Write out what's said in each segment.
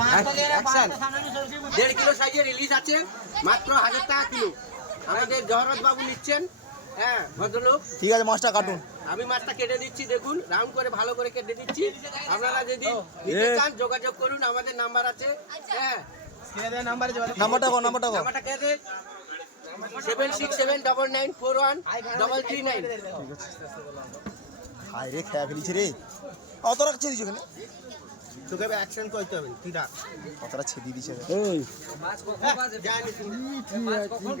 1.5 kilo সাইজের ইলিশ আছে মাত্র 1000 টাকা কিলো। আমাদের জহরত বাবু নিচ্ছেন। হ্যাঁ ভদ্রলোক, ঠিক আছে, মাছটা কাটুন। আমি মাছটা কেটে দিচ্ছি, দেখুন রাউন্ড করে ভালো করে কেটে দিচ্ছি। আপনারা যদি নিতে চান যোগাযোগ করুন, আমাদের নাম্বার আছে। হ্যাঁ নাম্বারটা কো, নাম্বারটা কো। নাম্বারটা কে দে 7679941339। হাই রে, খেয়া ফেলিছে রে। অত রাখছে দিছ কেন? তোকে অ্যাকশন করতে হবে, তুই রাখ। কতটা ছেদি দিছে রে। ওই মাছ কখন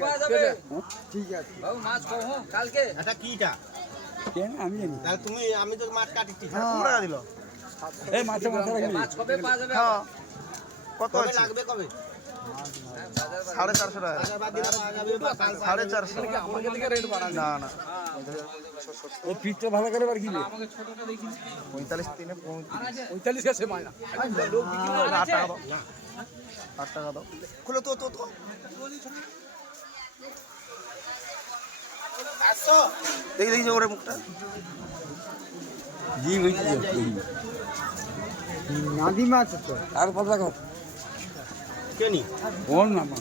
পাওয়া যাবে? ঠিক আছে বাবু মাছ কখন কালকে? এটা কিটা? কেন আমি জানি। তাহলে তুমি, আমি তো মাছ কাটিছি। কত টাকা দিল? এই মাছ রাখবি। মাছ কবে পাওয়া যাবে? হ্যাঁ, কত কবে আছে? লাগবে কবে? 450 টাকা। বাজার বাদ দিলে পাওয়া যাবে বা কাল 450। আমাকে থেকে রেট বাড়ান। না না, এই পিঠটা ভালো করে বার কিলো। 45 3 45 কাছে মাইনা। লোক বিক্রি করে 8 টাকা দাও। 8 টাকা দাও। খুলে তো তো তো। দেখি দেখি ওরে মুখটা। জি হইছে। নাদি মাছ তো। আর পাতলা কর। কেনি কোন না মা।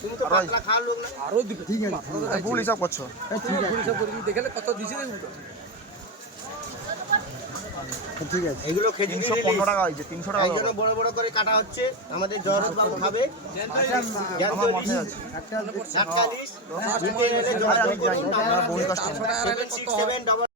তুমি তো পাতলা খাওয়ার লোক না। আরো দিবে। ঠিক আছে। ভুল হিসাব করছো। ঠিক আছে। পুলিশ করবি দেখলে কত দিছে দেখুন তো। ঠিক আছে। এগুলো খেজুরি 315 টাকা হইছে, 300 টাকা এই দাও। জন্য বড় বড় করে কাটা হচ্ছে। আমাদের জহরত বাবু খাবে। আমার মাথায় আছে। 48 জহরত বাবু 500 টাকা।